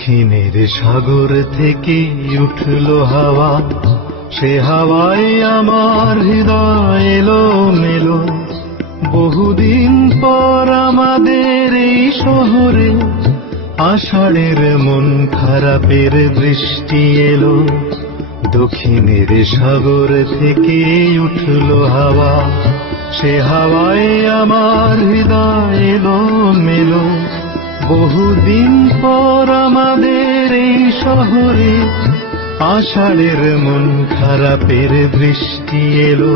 দক্ষিণের সাগর থেকে উঠলো হাওয়া, সে হাওয়ায় আমার হৃদয় এলো মেলো। বহুদিন পর আমাদের এই শহরে আষাঢ়ের মন খারাপের বৃষ্টি এলো। দক্ষিণের সাগর থেকে উঠলো হাওয়া, সে হাওয়ায় আমার হৃদয় এলো মেলো। বহুদিন পর আমাদের এই শহরে আষাঢ়ের মন খারাপের বৃষ্টি এলো।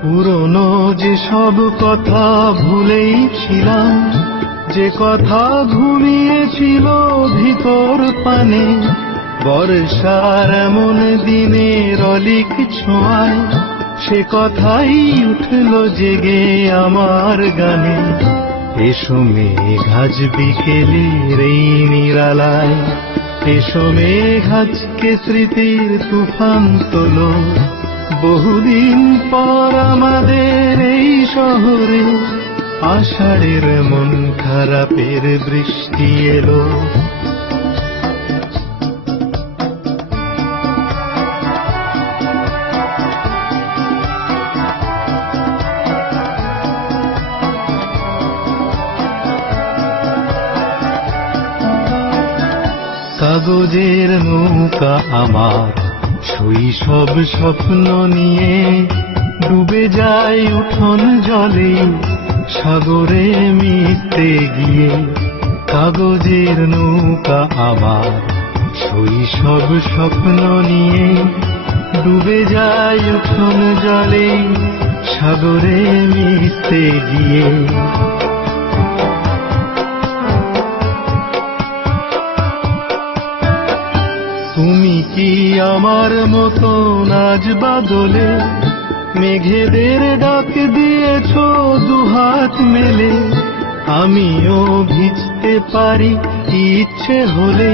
পুরনো যে সব কথা ভুলেই ছিলাম, যে কথা ঘুমিয়েছিল ভিতর পানে, বর্ষার এমন দিনের অলিক ছোঁয়ায় সে কথাই উঠল জেগে আমার গানে। এসো মেঘ আজ বিকেলের এই নিরালায়, এসো মেঘ আজকে স্মৃতির তুফান তোলো। বহুদিন পর আমাদের এই শহরে আষাঢ়ের মন খারাপের বৃষ্টি এলো। কাগজের নৌকা আমার শৈশব স্বপ্ন নিয়ে ডুবে যায় উঠোন জলে সাগরে মিশতে গিয়ে। কাগজের নৌকা আমার শৈশব স্বপ্ন নিয়ে ডুবে যায় উঠোন জলে সাগরে মিশতে গিয়ে। তুমি কি আমার মতো নাচ বাদলে মেঘেদের ডাক দিয়েছ দুহাত মেলে? আমিও ভিজতে পারি ইচ্ছে হলে,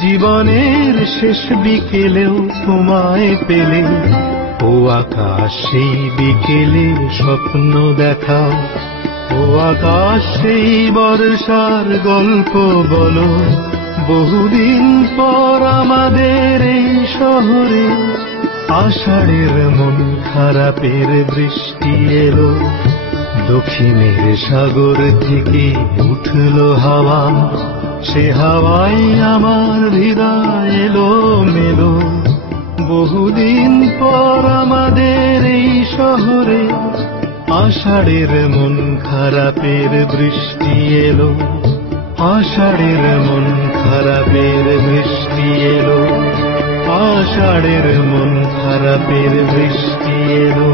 জীবনের শেষ বিকেলেও তোমায় পেলে। ও আকাশ সেই বিকেলে স্বপ্ন দেখাও, ও আকাশ সেই বর্ষার গল্প বলো। বহুদিন পর আমাদের এই শহরে আষাঢ়ের মন খারাপের বৃষ্টি এলো। দক্ষিণের সাগর থেকে উঠলো হাওয়া, সে হাওয়ায় আমার হৃদয় এলো মেলো। বহুদিন পর আমাদের এই শহরে আষাঢ়ের মন খারাপের বৃষ্টি এলো। আষাঢ়ের মন খারাপের বৃষ্টি এলো, আষাঢ়ের মন খারাপের বৃষ্টি এলো।